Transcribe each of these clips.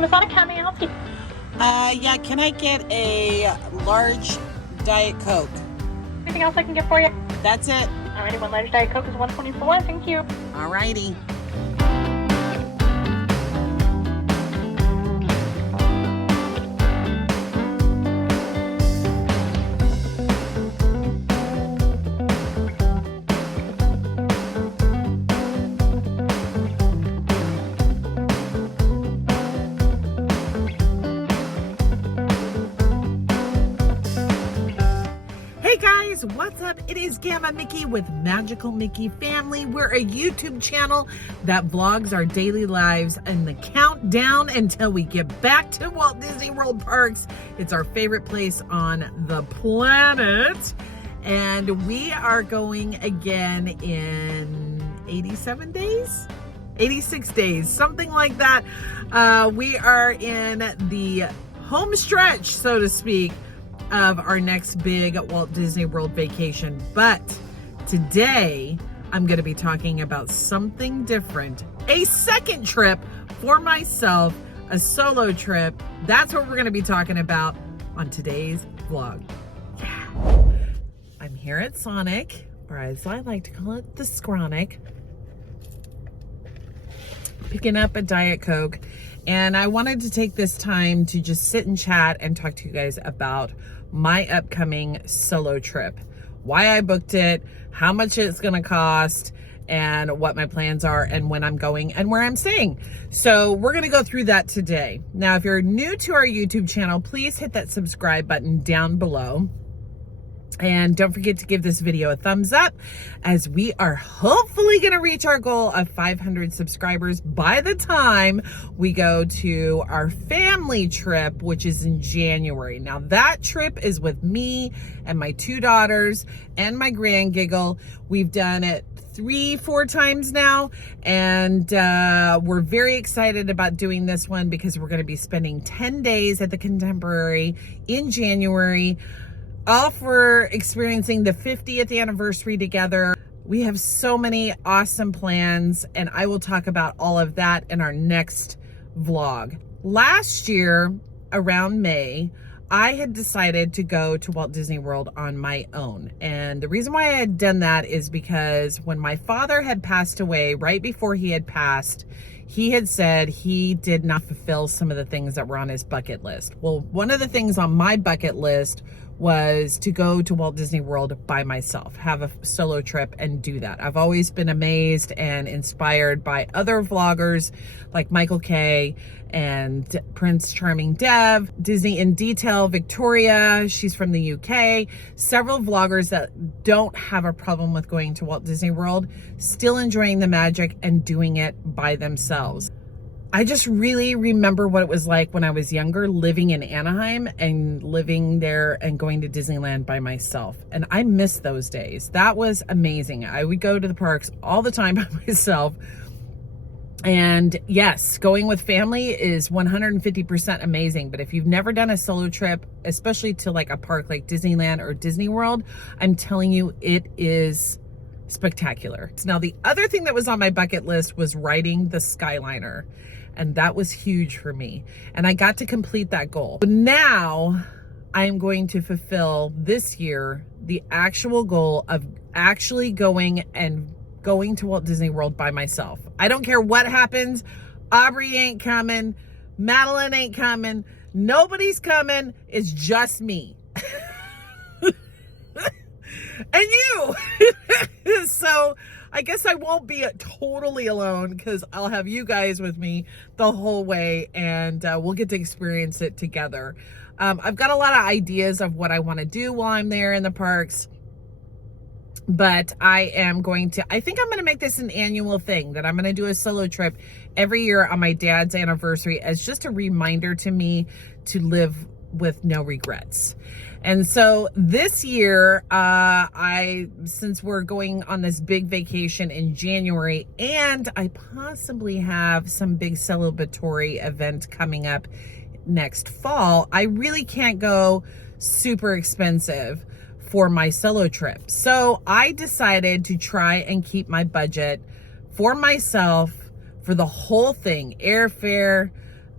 welcome to Sonic. How may I help you? Yeah, can I get a large Diet Coke? Anything else I can get for you? That's it. Alrighty, one large Diet Coke is $1.24. Thank you. Alrighty. Hey guys, what's up? It is Gamma Mickey with Magical Mickey Family. We're a YouTube channel that vlogs our daily lives and the countdown until we get back to Walt Disney World parks. It's our favorite place on the planet. And we are going again in 87 days? 86 days, something like that. We are in the home stretch, so to speak, of our next big Walt Disney World vacation. But today I'm going to be talking about something different, a second trip for myself, a solo trip. That's what we're going to be talking about on today's vlog. Yeah. I'm here at Sonic, or as I like to call it, the Scronic, picking up a Diet Coke. And I wanted to take this time to just sit and chat and talk to you guys about my upcoming solo trip, why I booked it, how much it's going to cost, and what my plans are, and when I'm going and where I'm staying. So we're going to go through that today. Now, if you're new to our YouTube channel, please hit that subscribe button down below. And don't forget to give this video a thumbs up, as we are hopefully going to reach our goal of 500 subscribers by the time we go to our family trip, which is in January. Now, that trip is with me and my two daughters and my grandgiggle. We've done it 3-4 times now, and we're very excited about doing this one because we're going to be spending 10 days at the Contemporary in January, all for experiencing the 50th anniversary together. We have so many awesome plans, and I will talk about all of that in our next vlog. Last year, around May, I had decided to go to Walt Disney World on my own. And the reason why I had done that is because when my father had passed away, right before he had passed, he had said he did not fulfill some of the things that were on his bucket list. Well, one of the things on my bucket list was to go to Walt Disney World by myself, have a solo trip and do that. I've always been amazed and inspired by other vloggers like Michael K and Prince Charming Dev, Disney in Detail, Victoria, she's from the UK, several vloggers that don't have a problem with going to Walt Disney World, still enjoying the magic and doing it by themselves. I just really remember what it was like when I was younger, living in Anaheim and living there and going to Disneyland by myself. And I miss those days. That was amazing. I would go to the parks all the time by myself. And yes, going with family is 150% amazing. But if you've never done a solo trip, especially to like a park like Disneyland or Disney World, I'm telling you, it is spectacular. Now, the other thing that was on my bucket list was riding the Skyliner. And that was huge for me. And I got to complete that goal. But now I'm going to fulfill this year the actual goal of actually going to Walt Disney World by myself. I don't care what happens. Aubrey ain't coming. Madeline ain't coming. Nobody's coming. It's just me. And you. So I guess I won't be totally alone, because I'll have you guys with me the whole way, and we'll get to experience it together. I've got a lot of ideas of what I want to do while I'm there in the parks, but I think I'm going to make this an annual thing, that I'm going to do a solo trip every year on my dad's anniversary as just a reminder to me to live with no regrets. And so this year, since we're going on this big vacation in January, and I possibly have some big celebratory event coming up next fall, I really can't go super expensive for my solo trip. So I decided to try and keep my budget for myself for the whole thing: airfare,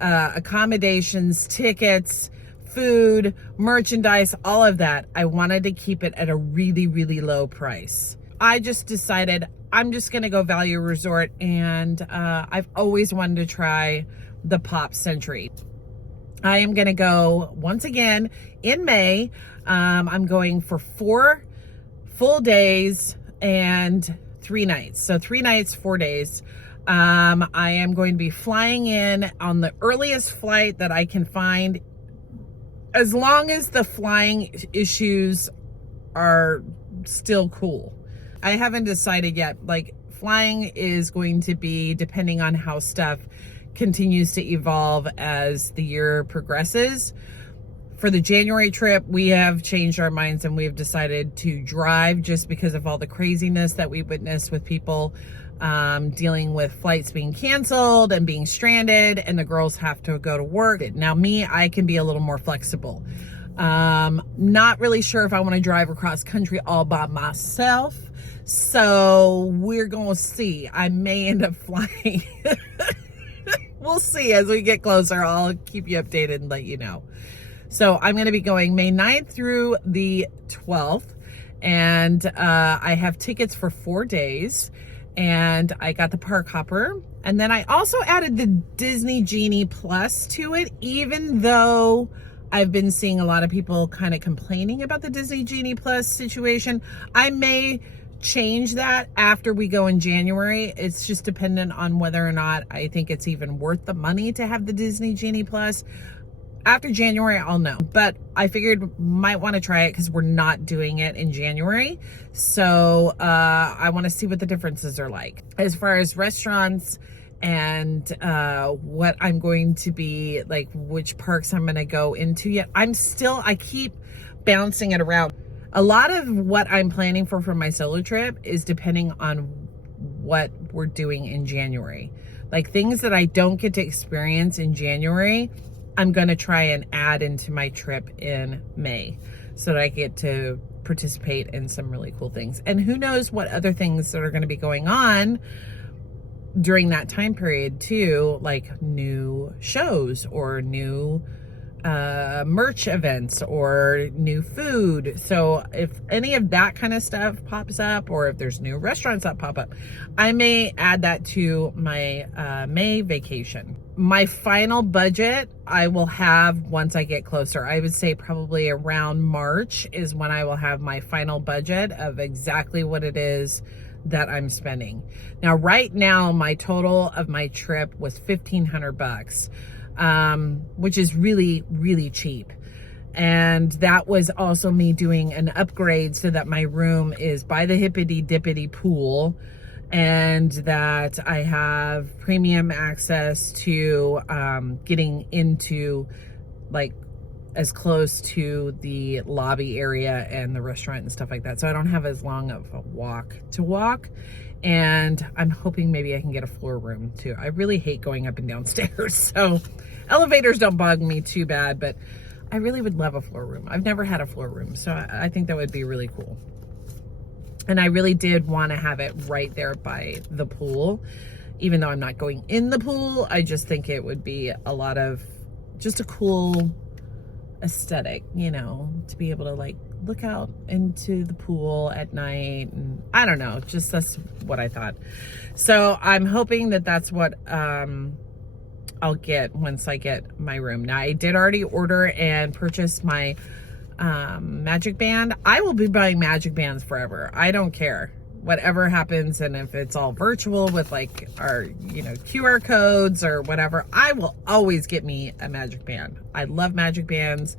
accommodations, tickets, food, merchandise, all of that. I wanted to keep it at a really, really low price. I just decided I'm just going to go value resort, and I've always wanted to try the Pop Century. I am going to go once again in May. I'm going for 4 full days and 3 nights. So 3 nights, 4 days. I am going to be flying in on the earliest flight that I can find, as long as the flying issues are still cool. I haven't decided yet. Like, flying is going to be depending on how stuff continues to evolve as the year progresses. For the January trip, we have changed our minds and we've decided to drive, just because of all the craziness that we witnessed with people dealing with flights being canceled and being stranded, and the girls have to go to work. Now me, I can be a little more flexible. Not really sure if I want to drive across country all by myself. So we're going to see. I may end up flying. We'll see as we get closer. I'll keep you updated and let you know. So I'm going to be going May 9th through the 12th. And I have tickets for 4 days. And I got the park hopper. And then I also added the Disney Genie Plus to it, even though I've been seeing a lot of people kind of complaining about the Disney Genie Plus situation. I may change that after we go in January. It's just dependent on whether or not I think it's even worth the money to have the Disney Genie Plus. After January, I'll know. But I figured might want to try it because we're not doing it in January. So I want to see what the differences are like. As far as restaurants and what I'm going to be, like, which parks I'm going to go into yet, I keep bouncing it around. A lot of what I'm planning for my solo trip is depending on what we're doing in January. Like, things that I don't get to experience in January, I'm going to try and add into my trip in May so that I get to participate in some really cool things. And who knows what other things that are going to be going on during that time period too, like new shows or new merch events or new food. So if any of that kind of stuff pops up, or if there's new restaurants that pop up, I may add that to my May vacation. My final budget I will have once I get closer. I would say probably around March is when I will have my final budget of exactly what it is that I'm spending. Now, right now, my total of my trip was $1,500. Which is really, really cheap. And that was also me doing an upgrade so that my room is by the hippity dippity pool, and that I have premium access to getting into, like, as close to the lobby area and the restaurant and stuff like that. So I don't have as long of a walk to walk. And I'm hoping maybe I can get a floor room too. I really hate going up and down stairs. So elevators don't bug me too bad, but I really would love a floor room. I've never had a floor room, so I think that would be really cool. And I really did want to have it right there by the pool. Even though I'm not going in the pool, I just think it would be a lot of, just a cool aesthetic, you know, to be able to, like, look out into the pool at night. And I don't know, just that's what I thought. So I'm hoping that that's what I'll get once I get my room. Now, I did already order and purchase my magic band. I will be buying magic bands forever. I don't care whatever happens, and if it's all virtual with, like, our, you know, QR codes or whatever, I will always get me a magic band. I love magic bands,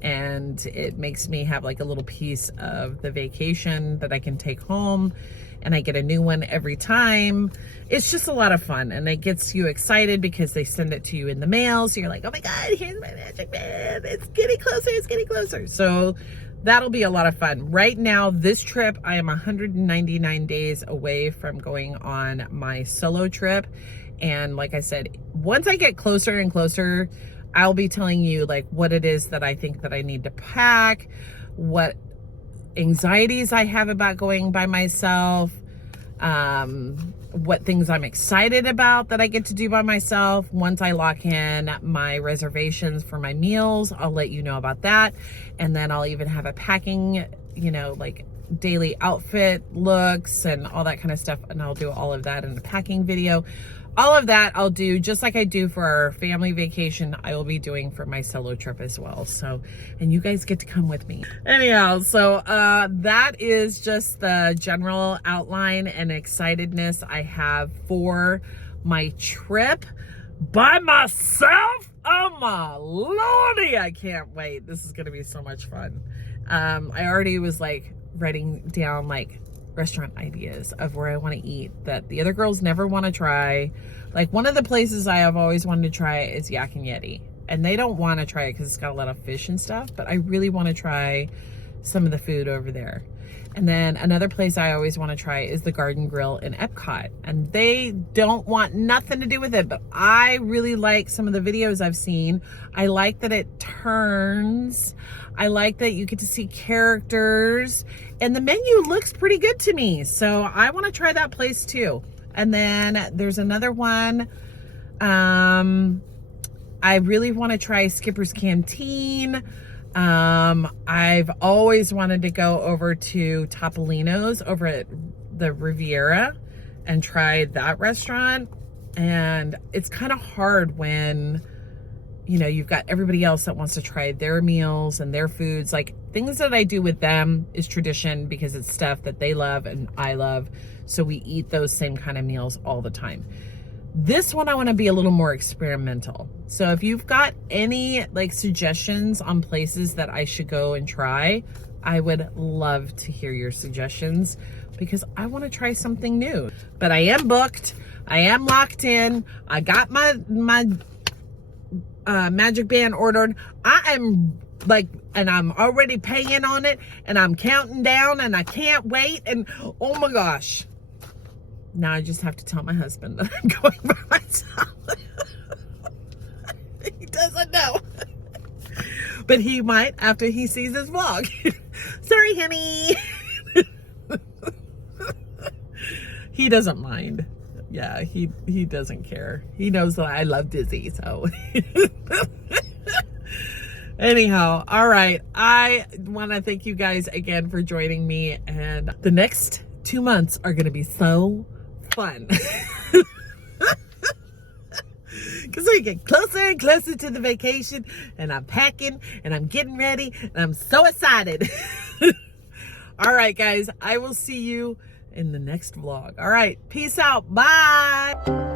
and it makes me have, like, a little piece of the vacation that I can take home, and I get a new one every time. It's just a lot of fun, and it gets you excited because they send it to you in the mail, so you're like, oh my God, here's my magic band, it's getting closer, it's getting closer. So that'll be a lot of fun. Right now, this trip, I am 199 days away from going on my solo trip. And like I said, once I get closer and closer, I'll be telling you, like, what it is that I think that I need to pack, what anxieties I have about going by myself, what things I'm excited about that I get to do by myself. Once I lock in my reservations for my meals, I'll let you know about that. And then I'll even have a packing, you know, like daily outfit looks and all that kind of stuff. And I'll do all of that in a packing video. All of that I'll do just like I do for our family vacation. I will be doing for my solo trip as well. So, and you guys get to come with me. Anyhow, so that is just the general outline and excitedness I have for my trip by myself. Oh my lordy, I can't wait. This is gonna be so much fun. I already was like writing down like restaurant ideas of where I want to eat that the other girls never want to try. Like one of the places I have always wanted to try is Yak and Yeti, and they don't want to try it because it's got a lot of fish and stuff, but I really want to try some of the food over there. And then another place I always want to try is the Garden Grill in Epcot, and they don't want nothing to do with it, but I really like some of the videos I've seen. I like that it turns. I like that you get to see characters, and the menu looks pretty good to me. So I want to try that place too. And then there's another one. I really want to try Skipper's Canteen. I've always wanted to go over to Topolino's over at the Riviera and try that restaurant. And it's kind of hard when, you know, you've got everybody else that wants to try their meals and their foods. Like things that I do with them is tradition because it's stuff that they love and I love. So we eat those same kind of meals all the time. This one, I want to be a little more experimental. So if you've got any like suggestions on places that I should go and try, I would love to hear your suggestions because I want to try something new. But I am booked. I am locked in. I got my magic band ordered. I am like, and I'm already paying on it, and I'm counting down, and I can't wait. And oh my gosh. Now I just have to tell my husband that I'm going by myself. He doesn't know. But he might after he sees this vlog. Sorry, honey. He doesn't mind. Yeah, he doesn't care. He knows that I love Disney, so. Anyhow, all right. I want to thank you guys again for joining me. And the next 2 months are going to be so fun. Because we get closer and closer to the vacation, and I'm packing and I'm getting ready and I'm so excited. All right, guys, I will see you in the next vlog. All right, peace out. Bye.